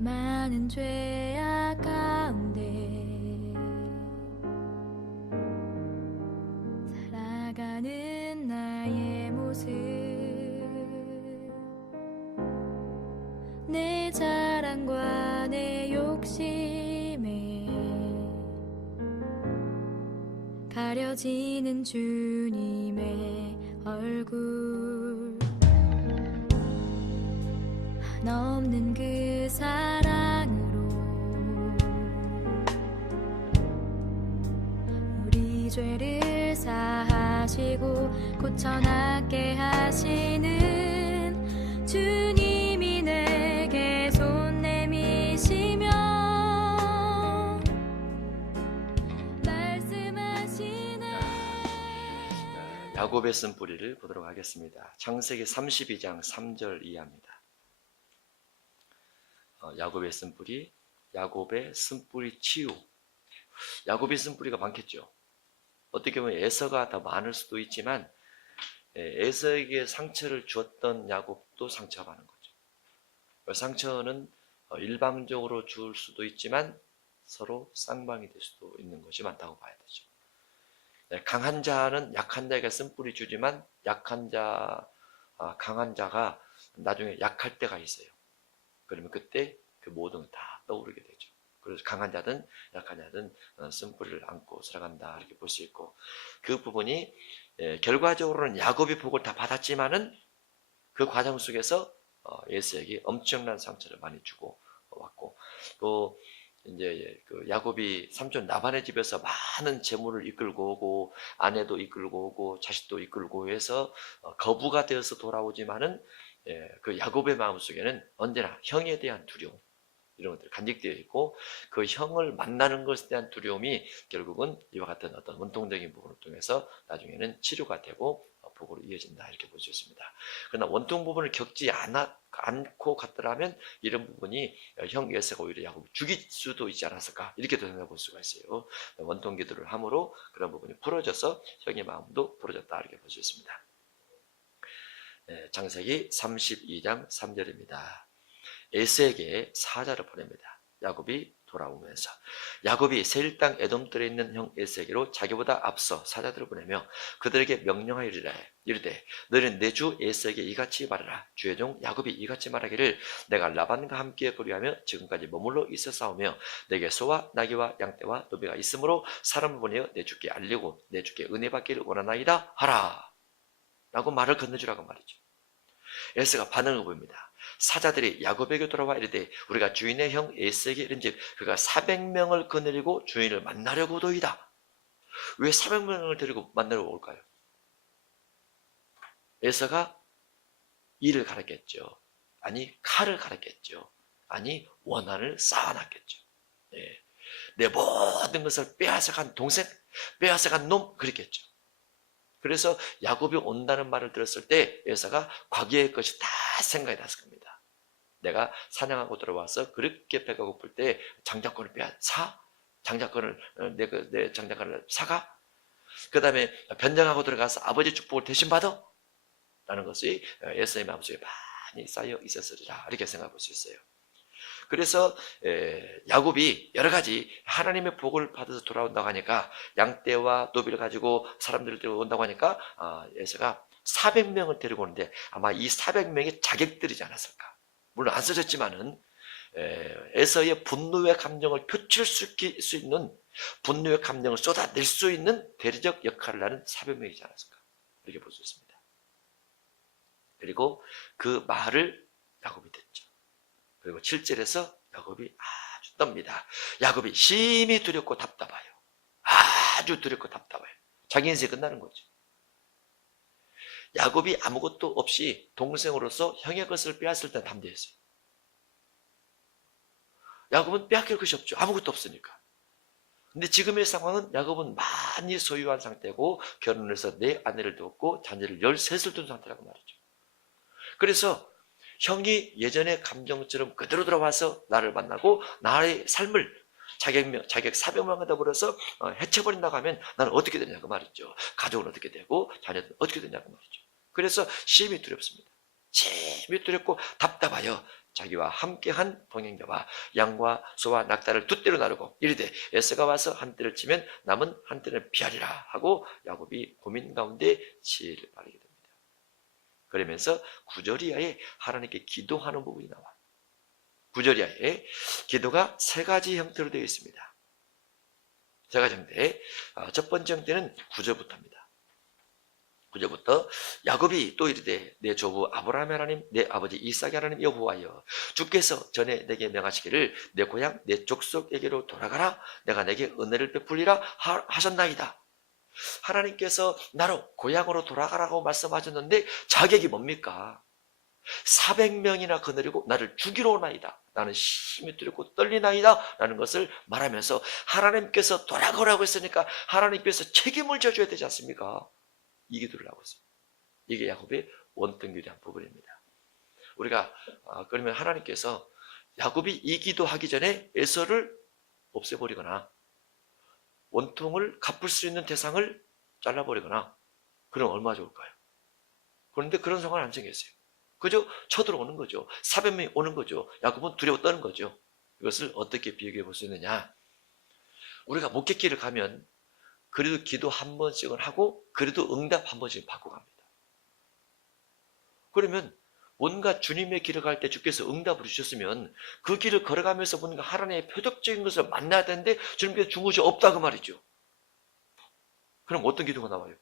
많은 죄악 가운데 살아가는 나의 모습, 내 자랑과 내 욕심에 가려지는 주님의 얼굴, 한없는 그 사랑으로 우리 죄를 사하시고 고쳐낫게 하시는 주님이 내게 손 내미시며 말씀하시네. 야곱의 쓴뿌리를 보도록 하겠습니다. 창세기 32장 3절 이하입니다. 야곱의 쓴뿌리, 야곱의 쓴뿌리 치유. 야곱이 쓴뿌리가 많겠죠. 어떻게 보면 에서가 더 많을 수도 있지만 에서에게 상처를 주었던 야곱도 상처가 많은 거죠. 상처는 일방적으로 줄 수도 있지만 서로 쌍방이 될 수도 있는 것이 많다고 봐야 되죠. 강한 자는 약한 자에게 쓴뿌리 주지만 강한 자가 나중에 약할 때가 있어요. 그러면 그때 그 모든 걸 다 떠오르게 되죠. 그래서 강한 자든 약한 자든 쓴뿌리를 안고 살아간다, 이렇게 볼 수 있고, 그 부분이 결과적으로는 야곱이 복을 다 받았지만은 그 과정 속에서 에서에게 엄청난 상처를 많이 주고 왔고, 또 이제 그 야곱이 삼촌 라반의 집에서 많은 재물을 이끌고 오고 아내도 이끌고 오고 자식도 이끌고 해서 거부가 되어서 돌아오지만은 그 야곱의 마음속에는 언제나 형에 대한 두려움, 이런 것들이 간직되어 있고, 그 형을 만나는 것에 대한 두려움이 결국은 이와 같은 어떤 원통적인 부분을 통해서 나중에는 치료가 되고 복으로 이어진다, 이렇게 볼 수 있습니다. 그러나 원통 부분을 겪지 않고 갔더라면 이런 부분이 형 에서가 오히려 야곱을 죽일 수도 있지 않았을까, 이렇게도 생각해 볼 수가 있어요. 원통 기도를 함으로 그런 부분이 풀어져서 형의 마음도 풀어졌다, 이렇게 볼 수 있습니다. 창세기 32장 3절입니다. 에서에게 사자를 보냅니다. 야곱이 돌아오면서 야곱이 세일 땅 에돔들에 있는 형 에서에게로 자기보다 앞서 사자들을 보내며 그들에게 명령하여 이르되 너희는 내 주 에서에게 이같이 말하라. 주의 종 야곱이 이같이 말하기를 내가 라반과 함께 거류하며 지금까지 머물러 있었사오며 내게 소와 나귀와 양떼와 노비가 있으므로 사람을 보내어 내 주께 알리고 내 주께 은혜 받기를 원하나이다 하라, 라고 말을 건네주라고 말이죠. 에서가 반응을 보입니다. 사자들이 야곱에게 돌아와 이르되 우리가 주인의 형 에서에게 이른즉 그가 400명을 거느리고 주인을 만나려고도이다. 왜 400명을 데리고 만나러 올까요? 에서가 일을 가르쳤죠. 아니 칼을 가르쳤죠. 아니 원한을 쌓아놨겠죠. 내 모든 것을 빼앗아간 동생, 빼앗아간 놈, 그랬겠죠. 그래서 야곱이 온다는 말을 들었을 때 에서가 과거의 것이 다 생각이 났을 겁니다. 내가 사냥하고 들어와서 그렇게 배가 고플 때 장자권을 내 장자권을 사가? 그 다음에 변장하고 들어가서 아버지 축복을 대신 받아? 라는 것이 에서의 마음속에 많이 쌓여 있었으리라, 이렇게 생각해 볼 수 있어요. 그래서 야곱이 여러 가지 하나님의 복을 받아서 돌아온다고 하니까, 양떼와 노비를 가지고 사람들을 데리고 온다고 하니까 에서가 400명을 데리고 오는데 아마 이 400명이 자객들이지 않았을까. 물론 안 써졌지만은 에서의 분노의 감정을 표출 수 있는, 분노의 감정을 쏟아낼 수 있는 대리적 역할을 하는 400명이지 않았을까, 이렇게 볼 수 있습니다. 그리고 그 말을 야곱이 듣죠. 그리고 7절에서 야곱이 아주 떱니다. 야곱이 심히 두렵고 답답해요. 아주 두렵고 답답해요. 자기 인생이 끝나는 거죠. 야곱이 아무것도 없이 동생으로서 형의 것을 빼앗을 때 담대했어요. 야곱은 빼앗길 것이 없죠. 아무것도 없으니까. 근데 지금의 상황은 야곱은 많이 소유한 상태고 결혼해서 4아내를 두었고 자녀를 13을 둔 상태라고 말이죠. 그래서 형이 예전의 감정처럼 그대로 들어와서 나를 만나고 나의 삶을 자객 400명 하다 버려서 해쳐버린다고 하면 나는 어떻게 되냐고 말이죠. 가족은 어떻게 되고 자녀들은 어떻게 되냐고 말이죠. 그래서 심히 두렵습니다. 심히 두렵고 답답하여 자기와 함께한 동행자와 양과 소와 낙타를 두 떼로 나누고 이르되 에서가 와서 한 떼를 치면 남은 한 떼를 피하리라 하고 야곱이 고민 가운데 지혜를 바르게 됩니다. 그러면서 구절 이하에 하나님께 기도하는 부분이 나와. 구절 이하에 기도가 세 가지 형태로 되어 있습니다. 세 가지 형태. 첫 번째 형태는 구절부터입니다. 구절부터 야곱이 또 이르되 내 조부 아브라함의 하나님 내 아버지 이삭의 하나님 여호와여 주께서 전에 내게 명하시기를 내 고향 내 족속에게로 돌아가라 내가 내게 은혜를 베풀리라 하셨나이다. 하나님께서 나로 고향으로 돌아가라고 말씀하셨는데 자격이 뭡니까? 400명이나 거느리고 나를 죽이러 오나이다. 나는 힘이 들고 떨리나이다 라는 것을 말하면서 하나님께서 돌아가라고 했으니까 하나님께서 책임을 져줘야 되지 않습니까? 이 기도를 하고 있습니다. 이게 야곱의 원통기도의 한 부분입니다. 우리가 그러면 하나님께서 야곱이 이 기도하기 전에 에서를 없애버리거나 원통을 갚을 수 있는 대상을 잘라버리거나 그럼 얼마나 좋을까요? 그런데 그런 상황을 안 정했어요. 그저 쳐들어오는 거죠. 400명이 오는 거죠. 야곱은 두려워 떠는 거죠. 이것을 어떻게 비교해 볼 수 있느냐? 우리가 목회길을 가면 그래도 기도 한 번씩은 하고 그래도 응답 한 번씩 받고 갑니다. 그러면 뭔가 주님의 길을 갈 때 주께서 응답을 주셨으면 그 길을 걸어가면서 뭔가 하나님의 표적적인 것을 만나야 되는데 주님께서 준 것이 없다 그 말이죠. 그럼 어떤 기도가 나와요?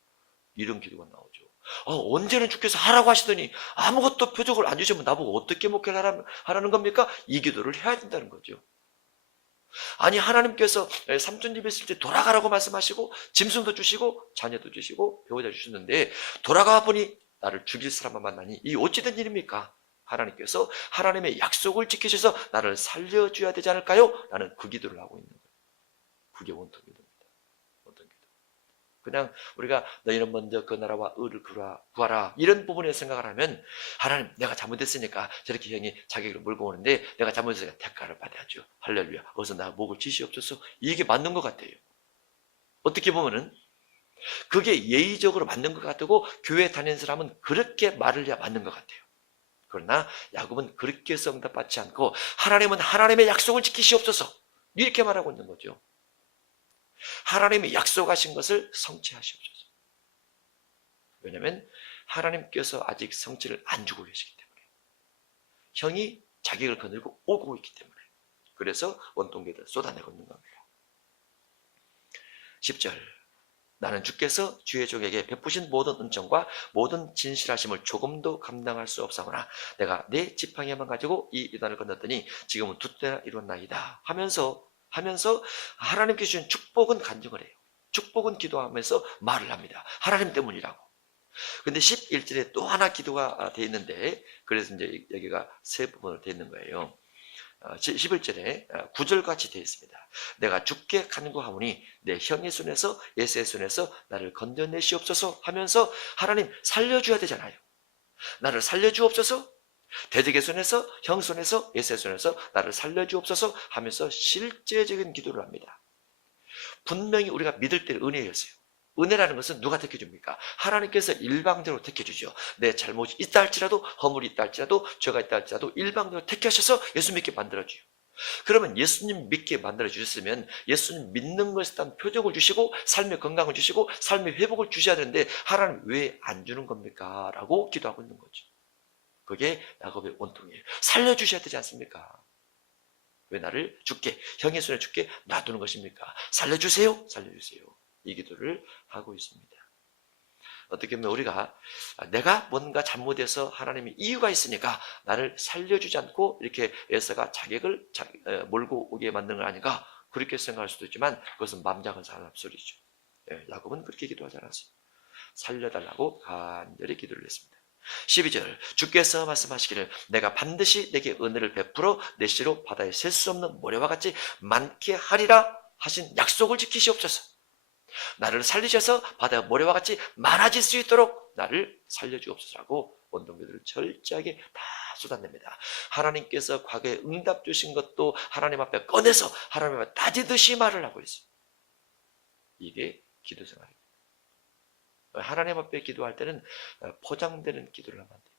이런 기도가 나오죠. 언제는 주께서 하라고 하시더니 아무것도 표적을 안 주시면 나보고 어떻게 목회를 하라는 겁니까? 이 기도를 해야 된다는 거죠. 아니 하나님께서 삼촌집에 있을 때 돌아가라고 말씀하시고 짐승도 주시고 자녀도 주시고 배우자 주셨는데 돌아가 보니 나를 죽일 사람만 만나니 이 어찌된 일입니까? 하나님께서 하나님의 약속을 지키셔서 나를 살려줘야 되지 않을까요? 나는 그 기도를 하고 있는 거예요. 그게 원통 기도입니다. 원통 기도. 그냥 우리가 너희는 먼저 그 나라와 의를 구하라 이런 부분에 생각을 하면 하나님 내가 잘못했으니까 저렇게 형이 자기를 몰고 오는데 내가 잘못했으니까 대가를 받아야죠. 할렐루야. 어서 나 목을 치시옵소서. 이게 맞는 것 같아요. 어떻게 보면은 그게 예의적으로 맞는 것 같고 교회 다니는 사람은 그렇게 말을 해야 맞는 것 같아요. 그러나 야곱은 그렇게 해서 응답받지 않고 하나님은 하나님의 약속을 지키시옵소서 이렇게 말하고 있는 거죠. 하나님이 약속하신 것을 성취하시옵소서. 왜냐하면 하나님께서 아직 성취를 안 주고 계시기 때문에 형이 자격을 거느리고 오고 있기 때문에 그래서 원통기도를 쏟아내고 있는 겁니다. 10절 나는 주께서 주의 종에게 베푸신 모든 은총과 모든 진실하심을 조금도 감당할 수 없사오나 내가 내 지팡이만 가지고 이 요단을 건넜더니 지금은 두 때나 이뤘나이다 하면서 하나님께 주신 축복은 간증을 해요. 축복은 기도하면서 말을 합니다. 하나님 때문이라고. 근데 11절에 또 하나 기도가 되어 있는데 그래서 이제 여기가 세 부분으로 되어 있는 거예요. 11절에 9절같이 되어 있습니다. 내가 주께 간구하오니 내 형의 손에서 에서의 손에서 나를 건져내시옵소서 하면서 하나님 살려줘야 되잖아요. 나를 살려주옵소서. 대적의 손에서 형 손에서 에서의 손에서 나를 살려주옵소서 하면서 실제적인 기도를 합니다. 분명히 우리가 믿을 때 은혜였어요. 은혜라는 것은 누가 택해줍니까? 하나님께서 일방적으로 택해주죠. 내 잘못이 있다 할지라도 허물이 있다 할지라도 죄가 있다 할지라도 일방적으로 택하셔서 예수 믿게 만들어줘요. 그러면 예수님 믿게 만들어주셨으면 예수님 믿는 것에 대한 표적을 주시고 삶의 건강을 주시고 삶의 회복을 주셔야 되는데 하나님 왜 안 주는 겁니까? 라고 기도하고 있는 거죠. 그게 야곱의 원통이에요. 살려주셔야 되지 않습니까? 왜 나를 죽게 형의 손에 죽게 놔두는 것입니까? 살려주세요. 살려주세요. 이 기도를 하고 있습니다. 어떻게 보면 우리가 내가 뭔가 잘못해서 하나님이 이유가 있으니까 나를 살려주지 않고 이렇게 에서가 자격을 몰고 오게 만드는 거 아닌가 그렇게 생각할 수도 있지만 그것은 맘 작은 사람 소리죠. 야곱은 그렇게 기도하지 않았어요. 살려달라고 간절히 기도를 했습니다. 12절 주께서 말씀하시기를 내가 반드시 내게 은혜를 베풀어 내 씨로 바다에 셀 수 없는 모래와 같이 많게 하리라 하신 약속을 지키시옵소서. 나를 살리셔서 바다 모래와 같이 많아질 수 있도록 나를 살려주옵소서라고 원동기도를 철저하게 다 쏟아냅니다. 하나님께서 과거에 응답 주신 것도 하나님 앞에 꺼내서 하나님 앞에 따지듯이 말을 하고 있어요. 이게 기도 생활입니다. 하나님 앞에 기도할 때는 포장되는 기도를 하면 안 돼요.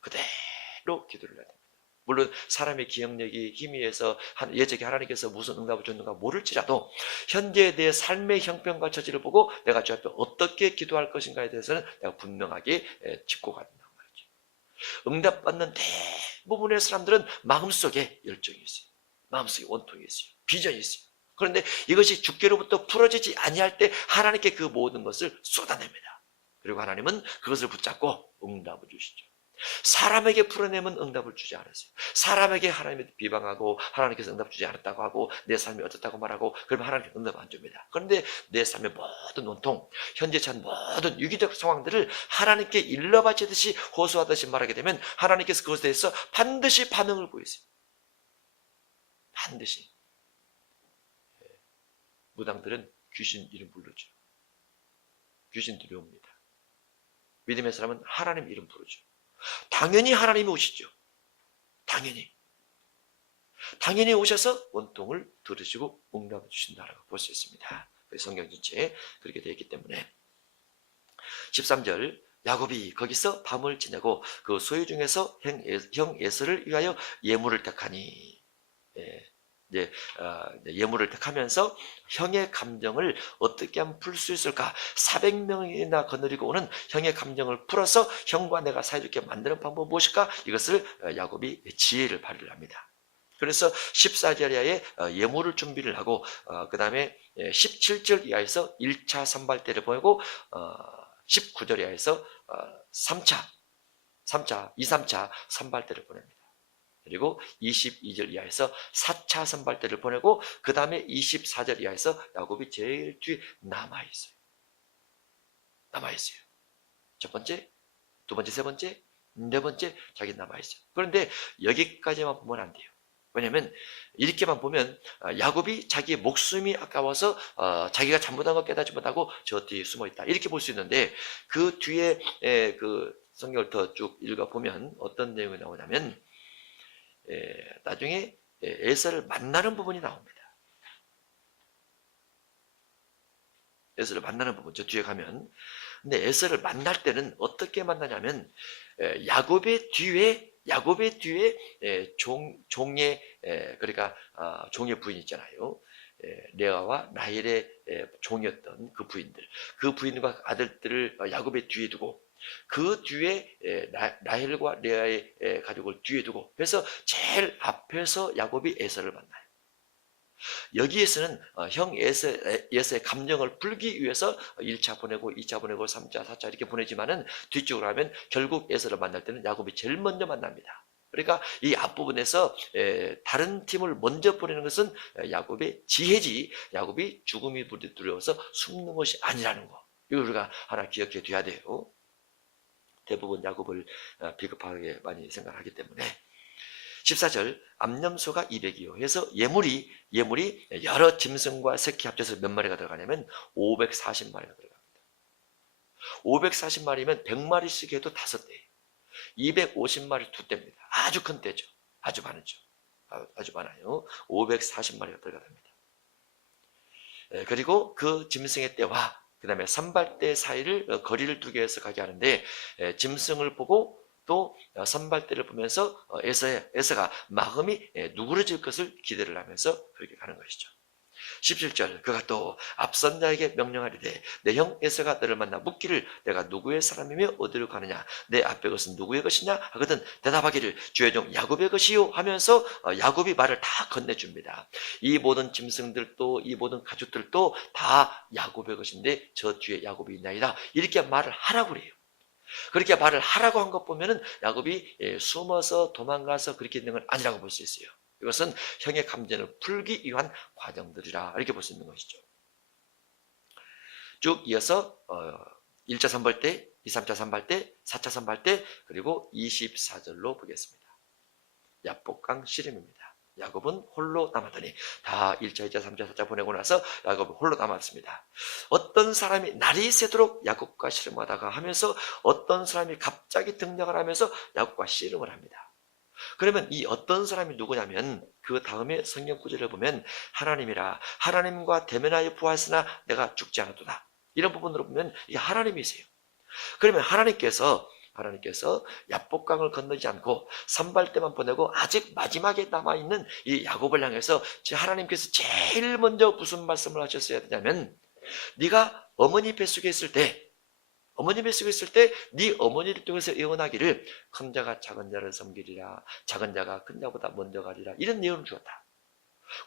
그대로 기도를 해야 됩니다. 물론 사람의 기억력이 희미해서 예적에 하나님께서 무슨 응답을 줬는가 모를지라도 현재에 대해 삶의 형편과 처지를 보고 내가 주 앞에 어떻게 기도할 것인가에 대해서는 내가 분명하게 짚고 간다는 말이죠. 응답받는 대부분의 사람들은 마음속에 열정이 있어요. 마음속에 원통이 있어요. 비전이 있어요. 그런데 이것이 주께로부터 풀어지지 아니할 때 하나님께 그 모든 것을 쏟아냅니다. 그리고 하나님은 그것을 붙잡고 응답을 주시죠. 사람에게 풀어내면 응답을 주지 않았어요. 사람에게 하나님을 비방하고 하나님께서 응답 주지 않았다고 하고 내 삶이 어떻다고 말하고 그러면 하나님께 응답 안 줍니다. 그런데 내 삶의 모든 원통, 현재 처한 모든 유기적 상황들을 하나님께 일러바치듯이 호소하듯이 말하게 되면 하나님께서 그것에 대해서 반드시 반응을 보이세요. 반드시. 무당들은 귀신 이름 부르죠. 귀신 두려웁니다. 믿음의 사람은 하나님 이름 부르죠. 당연히 하나님이 오시죠. 당연히 오셔서 원통을 들으시고 응답해 주신다라고 볼 수 있습니다. 성경 전체에 그렇게 되어 있기 때문에 13절 야곱이 거기서 밤을 지내고 그 소유 중에서 형 에서를 위하여 예물을 택하니 예물을 택하면서 형의 감정을 어떻게 하면 풀 수 있을까? 400명이나 거느리고 오는 형의 감정을 풀어서 형과 내가 사이좋게 만드는 방법은 무엇일까? 이것을 야곱이 지혜를 발휘를 합니다. 그래서 14절 이하에 예물을 준비를 하고 그 다음에 17절 이하에서 1차 선발대를 보내고 19절 이하에서 2, 3차 선발대를 보냅니다. 그리고 22절 이하에서 4차 선발대를 보내고 그 다음에 24절 이하에서 야곱이 제일 뒤에 남아있어요. 첫 번째, 두 번째, 세 번째, 네 번째 자기 남아있어요. 그런데 여기까지만 보면 안 돼요. 왜냐하면 이렇게만 보면 야곱이 자기의 목숨이 아까워서 자기가 잘못한 것 깨닫지 못하고 저 뒤에 숨어있다 이렇게 볼 수 있는데 그 뒤에 그 성경을 더 쭉 읽어보면 어떤 내용이 나오냐면 나중에 에서를 만나는 부분이 나옵니다. 에서를 만나는 부분, 저 뒤에 가면. 근데 에서를 만날 때는 어떻게 만나냐면 야곱의 뒤에 종의 그러니까 종의 부인 있잖아요. 레아와 라헬의 종이었던 그 부인과 아들들을 야곱의 뒤에 두고 그 뒤에 라헬과 레아의 가족을 뒤에 두고 그래서 제일 앞에서 야곱이 에서를 만나요. 여기에서는 형 에서의 감정을 풀기 위해서 1차 보내고 2차 보내고 3차 4차 이렇게 보내지만은 뒤쪽으로 하면 결국 에서를 만날 때는 야곱이 제일 먼저 만납니다. 그러니까 이 앞부분에서 다른 팀을 먼저 보내는 것은 야곱의 지혜지 야곱이 죽음이 두려워서 숨는 것이 아니라는 거. 이걸 우리가 하나 기억해 둬야 돼요. 대부분 야곱을 비겁하게 많이 생각하기 때문에 14절 암염소가 200이요 해서 예물이 여러 짐승과 새끼 합쳐서 몇 마리가 들어가냐면 540마리가 들어갑니다. 540마리면 100마리씩 해도 5대예요. 250마리 2대입니다. 아주 큰 떼죠. 아주 많죠. 아주 많아요. 540마리가 들어갑니다. 그리고 그 짐승의 떼와 그 다음에 선발대 사이를 거리를 두게 해서 가게 하는데 짐승을 보고 또 선발대를 보면서 에서가 마음이 누그러질 것을 기대를 하면서 그렇게 가는 것이죠. 17절 그가 또 앞선 자에게 명령하리되 내 형 에서가 너를 만나 묻기를 내가 누구의 사람이며 어디로 가느냐 내 앞에 것은 누구의 것이냐 하거든 대답하기를 주의 종 야곱의 것이요 하면서 야곱이 말을 다 건네줍니다. 이 모든 짐승들도 이 모든 가축들도 다 야곱의 것인데 저 뒤에 야곱이 있나이다 이렇게 말을 하라고 그래요. 그렇게 말을 하라고 한 것 보면은 야곱이 숨어서 도망가서 그렇게 있는 건 아니라고 볼 수 있어요. 이것은 형의 감정을 풀기 위한 과정들이라 이렇게 볼 수 있는 것이죠. 쭉 이어서 1차 선발대, 2, 3차 선발대, 4차 선발대 그리고 24절로 보겠습니다. 야복강 씨름입니다. 야곱은 홀로 남았더니 다 1차, 2차, 3차, 4차 보내고 나서 야곱은 홀로 남았습니다. 어떤 사람이 날이 새도록 야곱과 씨름하다가 하면서 어떤 사람이 갑자기 등장을 하면서 야곱과 씨름을 합니다. 그러면 이 어떤 사람이 누구냐면 그 다음에 성경 구절을 보면 하나님이라 하나님과 대면하여 부하였으나 내가 죽지 않았도다. 이런 부분으로 보면 이게 하나님이세요. 그러면 하나님께서 하나님께서 야복강을 건너지 않고 산발대만 보내고 아직 마지막에 남아있는 이 야곱을 향해서 하나님께서 제일 먼저 무슨 말씀을 하셨어야 되냐면, 네가 어머니 뱃속에 있을 때 네 어머니를 통해서 예언하기를 큰 자가 작은 자를 섬기리라, 작은 자가 큰 자보다 먼저 가리라, 이런 예언을 주었다.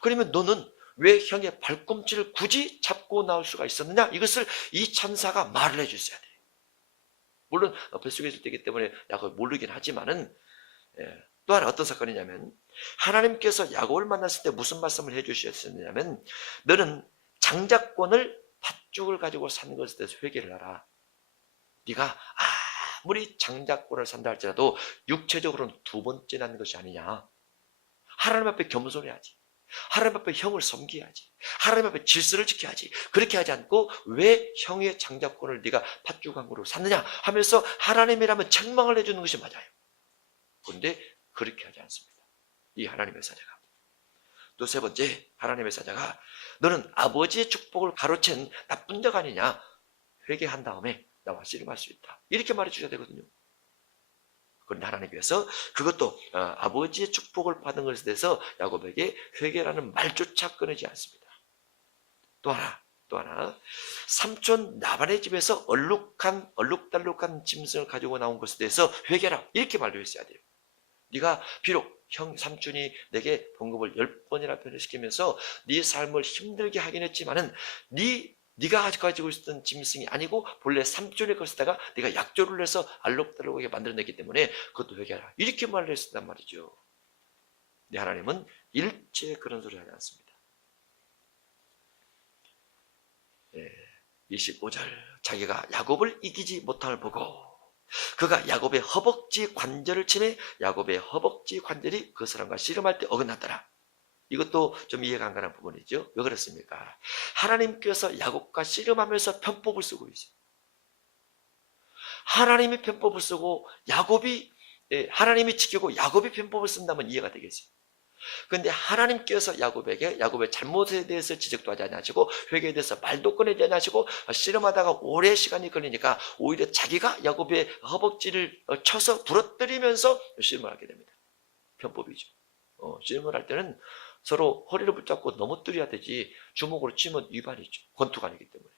그러면 너는 왜 형의 발꿈치를 굳이 잡고 나올 수가 있었느냐? 이것을 이 천사가 말을 해주셔야 돼. 물론 뱃속에 있을 때이기 때문에 야곱이 모르긴 하지만은, 또 하나 어떤 사건이냐면, 하나님께서 야곱을 만났을 때 무슨 말씀을 해주셨느냐면, 너는 장자권을 팥죽을 가지고 사는 것에 대해서 회개를 하라. 네가 아무리 장자권을 산다 할지라도 육체적으로는 두 번째 난 것이 아니냐. 하나님 앞에 겸손해야지. 하나님 앞에 형을 섬겨야지. 하나님 앞에 질서를 지켜야지. 그렇게 하지 않고 왜 형의 장자권을 네가 팥죽왕으로 샀느냐 하면서 하나님이라면 책망을 해주는 것이 맞아요. 그런데 그렇게 하지 않습니다. 이 하나님의 사자가. 또 세 번째, 하나님의 사자가 너는 아버지의 축복을 가로챈 나쁜 자가 아니냐. 회개한 다음에 나와 씨름할 수 있다. 이렇게 말해 주셔야 되거든요. 그런데 하나님께서 그것도 아버지의 축복을 받은 것에 대해서 야곱에게 회개라는 말조차 끊이지 않습니다. 또 하나 삼촌 라반의 집에서 얼룩달룩한 짐승을 가지고 나온 것에 대해서 회개라, 이렇게 말도 했어야 돼요. 네가 비록 삼촌이 내게 봉급을 10번이나 변화시키면서 네 삶을 힘들게 하긴 했지만은 네가 가지고 있었던 짐승이 아니고 본래 삼촌의 것에다가 네가 약조를 해서 알록달록하게 만들어냈기 때문에 그것도 회개하라, 이렇게 말을 했단 말이죠. 네, 하나님은 일체 그런 소리 하지 않습니다. 25절, 자기가 야곱을 이기지 못함을 보고 그가 야곱의 허벅지 관절을 치매 야곱의 허벅지 관절이 그 사람과 씨름할 때 어긋났더라. 이것도 좀 이해가 안 가는 부분이죠. 왜 그렇습니까? 하나님께서 야곱과 씨름하면서 편법을 쓰고 있어요. 하나님이 편법을 쓰고 하나님이 지키고 야곱이 편법을 쓴다면 이해가 되겠어요. 그런데 하나님께서 야곱의 잘못에 대해서 지적도 하지 않으시고 회개에 대해서 말도 꺼내지 않으시고 씨름하다가 오래 시간이 걸리니까 오히려 자기가 야곱의 허벅지를 쳐서 부러뜨리면서 씨름을 하게 됩니다. 편법이죠. 씨름을 할 때는 서로 허리를 붙잡고 넘어뜨려야 되지 주먹으로 치면 위반이죠. 권투가 아니기 때문에.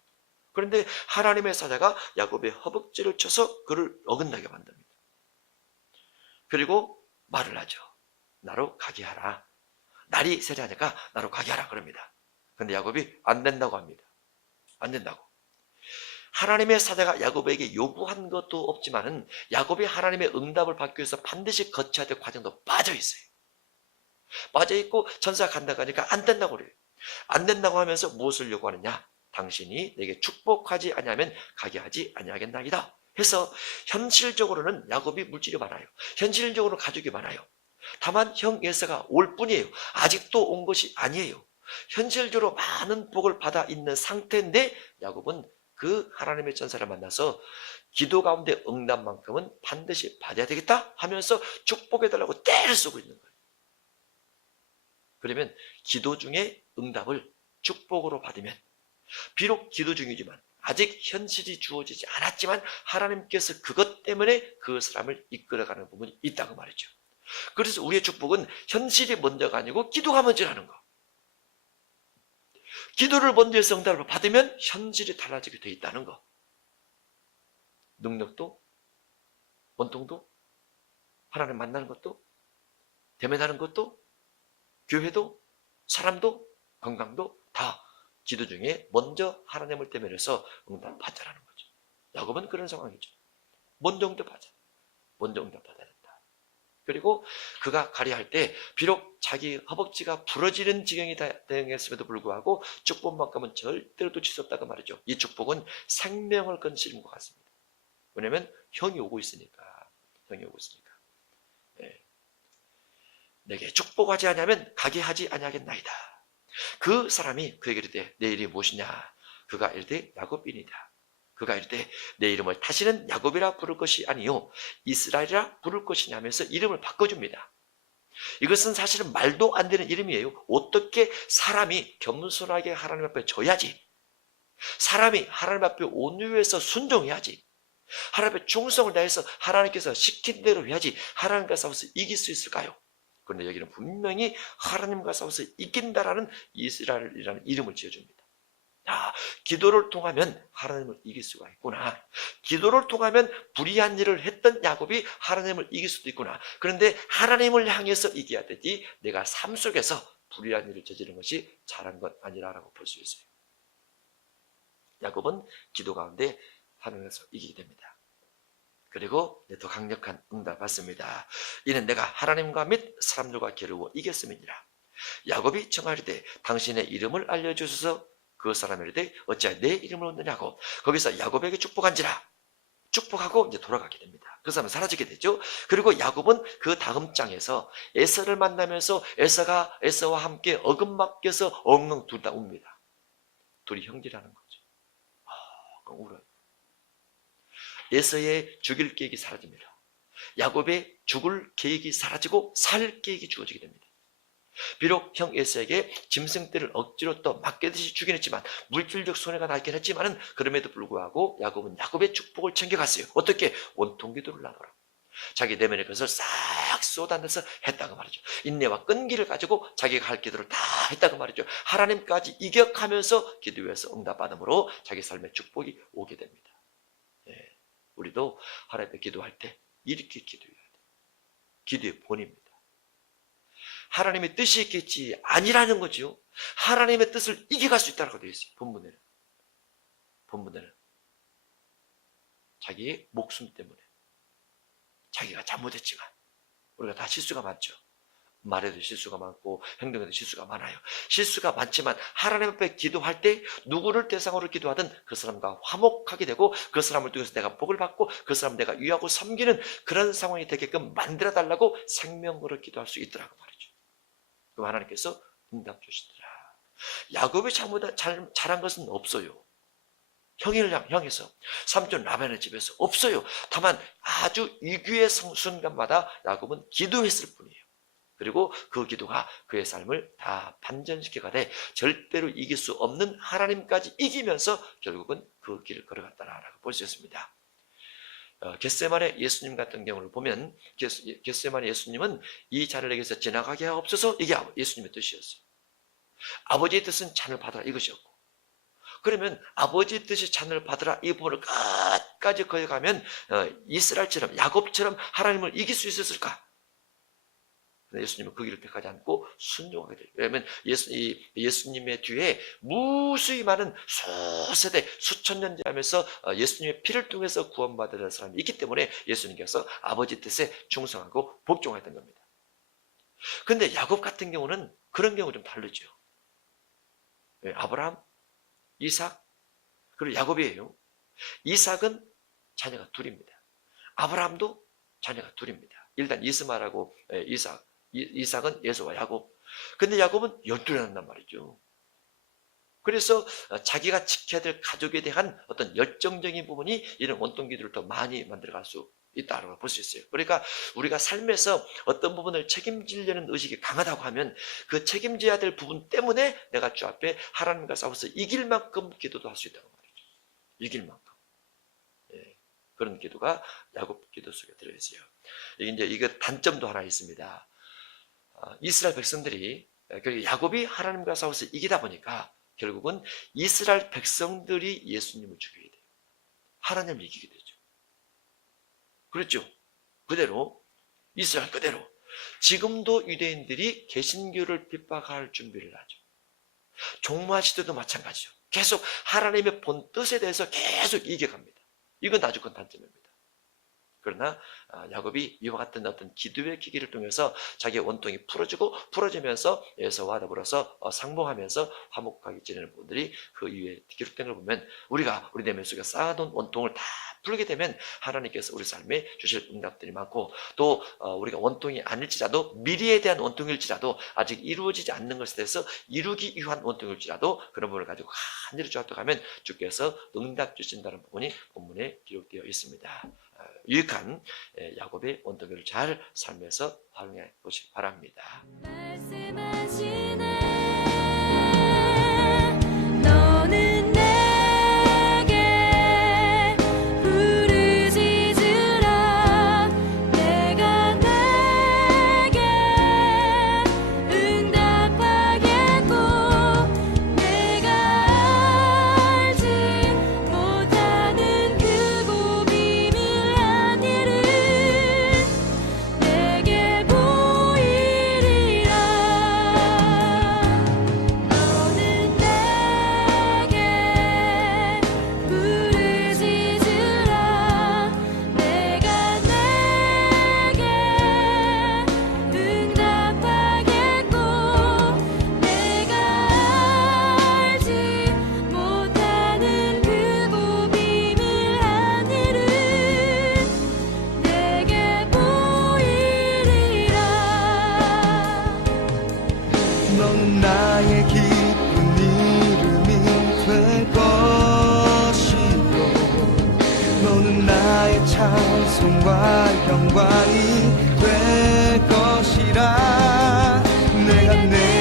그런데 하나님의 사자가 야곱의 허벅지를 쳐서 그를 어긋나게 만듭니다. 그리고 말을 하죠. 나로 가게 하라. 날이 세려하니까 나로 가게 하라 그럽니다. 그런데 야곱이 안 된다고 합니다. 안 된다고. 하나님의 사자가 야곱에게 요구한 것도 없지만은 야곱이 하나님의 응답을 받기 위해서 반드시 거쳐야 될 과정도 빠져 있어요. 빠져있고 천사가 간다고 하니까 안 된다고 그래요. 안 된다고 하면서 무엇을 요구하느냐? 당신이 내게 축복하지 아니하면 가게 하지 아니하겠나이다 해서 현실적으로는 야곱이 물질이 많아요. 현실적으로 가족이 많아요. 다만 형 예서가 올 뿐이에요. 아직도 온 것이 아니에요. 현실적으로 많은 복을 받아 있는 상태인데 야곱은 그 하나님의 천사를 만나서 기도 가운데 응답만큼은 반드시 받아야 되겠다 하면서 축복해달라고 떼를 쓰고 있는 거예요. 그러면 기도 중에 응답을 축복으로 받으면 비록 기도 중이지만 아직 현실이 주어지지 않았지만 하나님께서 그것 때문에 그 사람을 이끌어가는 부분이 있다고 말이죠. 그래서 우리의 축복은 현실이 먼저가 아니고 기도가 먼저라는 거. 기도를 먼저 해서 응답을 받으면 현실이 달라지게 돼 있다는 거. 능력도 원통도 하나님 만나는 것도 대면하는 것도 교회도 사람도 건강도 다 기도 중에 먼저 하나님을 대면해서 응답받자라는 거죠. 야곱은 그런 상황이죠. 먼저 응답하자. 먼저 응답받아야 된다. 그리고 그가 가리할 때 비록 자기 허벅지가 부러지는 지경이 대응했음에도 불구하고 축복만큼은 절대로 놓칠 수 없다고 말이죠. 이 축복은 생명을 건지는 것 같습니다. 왜냐하면 형이 오고 있으니까. 내게 축복하지 아니하면 가게 하지 아니하겠나이다. 그 사람이 그에게 이르되 내 이름이 무엇이냐? 그가 이르되 야곱이니이다. 그가 이르되 내 이름을 다시는 야곱이라 부를 것이 아니요 이스라엘이라 부를 것이냐 하면서 이름을 바꿔줍니다. 이것은 사실은 말도 안 되는 이름이에요. 어떻게 사람이 겸손하게 하나님 앞에 져야지. 사람이 하나님 앞에 온유해서 순종해야지. 하나님의 충성을 다해서 하나님께서 시킨 대로 해야지 하나님과 싸워서 이길 수 있을까요? 그런데 여기는 분명히 하나님과 싸워서 이긴다라는 이스라엘이라는 이름을 지어줍니다. 기도를 통하면 하나님을 이길 수가 있구나. 기도를 통하면 불의한 일을 했던 야곱이 하나님을 이길 수도 있구나. 그런데 하나님을 향해서 이겨야 되지 내가 삶 속에서 불의한 일을 저지른 것이 잘한 것 아니라고 볼 수 있어요. 야곱은 기도 가운데 하나님께서 이기게 됩니다. 그리고 더 강력한 응답을 받습니다. 이는 내가 하나님과 및 사람들과 겨루어 이겼음이니라. 야곱이 청하리되 당신의 이름을 알려주소서. 그 사람이 이르되 어찌하여 내 이름을 얻느냐고. 거기서 야곱에게 축복한지라. 축복하고 이제 돌아가게 됩니다. 그 사람은 사라지게 되죠. 그리고 야곱은 그 다음 장에서 에서를 만나면서 에서와 함께 어긋맞겨서 엉엉 둘 다 웁니다. 둘이 형제라는 거죠. 울어요. 에서의 죽일 계획이 사라집니다. 야곱의 죽을 계획이 사라지고 살 계획이 주어지게 됩니다. 비록 형 에서에게 짐승떼를 억지로 또 맡기듯이 죽이긴 했지만 물질적 손해가 나긴 했지만 그럼에도 불구하고 야곱은 야곱의 축복을 챙겨갔어요. 어떻게? 원통기도를 나누라. 자기 내면의 것을 싹 쏟아내서 했다고 말이죠. 인내와 끈기를 가지고 자기가 할 기도를 다 했다고 말이죠. 하나님까지 이격하면서 기도해서 응답받음으로 자기 삶의 축복이 오게 됩니다. 우리도 하나님 앞에 기도할 때 이렇게 기도해야 돼요. 기도의 본입니다. 하나님의 뜻이 있겠지 아니라는 거죠. 하나님의 뜻을 이겨갈 수 있다고 되어 있어요. 본문에는 자기의 목숨 때문에 자기가 잘못했지만 우리가 다 실수가 많죠. 말에도 실수가 많고 행동에도 실수가 많아요. 실수가 많지만 하나님 앞에 기도할 때 누구를 대상으로 기도하든 그 사람과 화목하게 되고 그 사람을 통해서 내가 복을 받고 그 사람을 내가 위하고 섬기는 그런 상황이 되게끔 만들어달라고 생명으로 기도할 수 있더라고 말이죠. 그럼 하나님께서 응답 주시더라. 야곱이 잘한 것은 없어요. 형을 향해서 삼촌 라반의 집에서 없어요. 다만 아주 위기의 순간마다 야곱은 기도했을 뿐이에요. 그리고 그 기도가 그의 삶을 다 반전시켜가되 절대로 이길 수 없는 하나님까지 이기면서 결국은 그 길을 걸어갔다라고 볼 수 있습니다. 겟세마네 예수님 같은 경우를 보면 겟세마네 예수님은 이 잔을 내게서 지나가게 하옵소서 이게 예수님의 뜻이었어요. 아버지의 뜻은 잔을 받아라 이것이었고 그러면 아버지의 뜻이 잔을 받으라 이 부분을 끝까지 거쳐가면 이스라엘처럼 야곱처럼 하나님을 이길 수 있었을까? 예수님은 그 길을 택하지 않고 순종하게 돼요. 왜냐하면 예수님의 뒤에 무수히 많은 수세대 수천 년 지나면서 예수님의 피를 통해서 구원받은 사람이 있기 때문에 예수님께서 아버지 뜻에 충성하고 복종했던 겁니다. 그런데 야곱 같은 경우는 그런 경우 좀 다르죠. 아브라함, 이삭, 그리고 야곱이에요. 이삭은 자녀가 둘입니다. 아브라함도 자녀가 둘입니다. 일단 이스마라고 이삭은 예수와 야곱. 근데 야곱은 12를 낳는단 말이죠. 그래서 자기가 지켜야 될 가족에 대한 어떤 열정적인 부분이 이런 원동기들을 더 많이 만들어갈 수 있다고 볼 수 있어요. 그러니까 우리가 삶에서 어떤 부분을 책임지려는 의식이 강하다고 하면 그 책임져야 될 부분 때문에 내가 주 앞에 하나님과 싸워서 이길 만큼 기도도 할 수 있다고 말이죠. 이길 만큼. 그런 기도가 야곱 기도 속에 들어있어요. 이거 단점도 하나 있습니다. 이스라엘 백성들이 야곱이 하나님과 싸워서 이기다 보니까 결국은 이스라엘 백성들이 예수님을 죽이게 돼요. 하나님을 이기게 되죠. 그렇죠? 그대로 이스라엘 그대로 지금도 유대인들이 개신교를 핍박할 준비를 하죠. 종말 시대도 마찬가지죠. 계속 하나님의 본 뜻에 대해서 계속 이겨갑니다. 이건 아주 큰 단점입니다. 그러나 야곱이 이와 같은 어떤 기도의 기기를 통해서 자기의 원통이 풀어지면서 에서와 더불어서 상봉하면서 화목하게 지내는 분들이 그 이후에 기록된 걸 보면 우리가 우리 내면 속에 쌓아놓은 원통을 다 풀게 되면 하나님께서 우리 삶에 주실 응답들이 많고 또 우리가 원통이 아닐지라도 미래에 대한 원통일지라도 아직 이루어지지 않는 것에 대해서 이루기 위한 원통일지라도 그런 부분을 가지고 간절히 주 앞에 가면 주께서 응답 주신다는 부분이 본문에 기록되어 있습니다. 유익한 야곱의 원동기를 잘 삶에서 활용해 보시기 바랍니다. 말씀하시네 너는 내게 부르짖으니 너는 나의 기쁜 이름이 될 것이요 너는 나의 찬송과 영광이 될 것이라 내가 내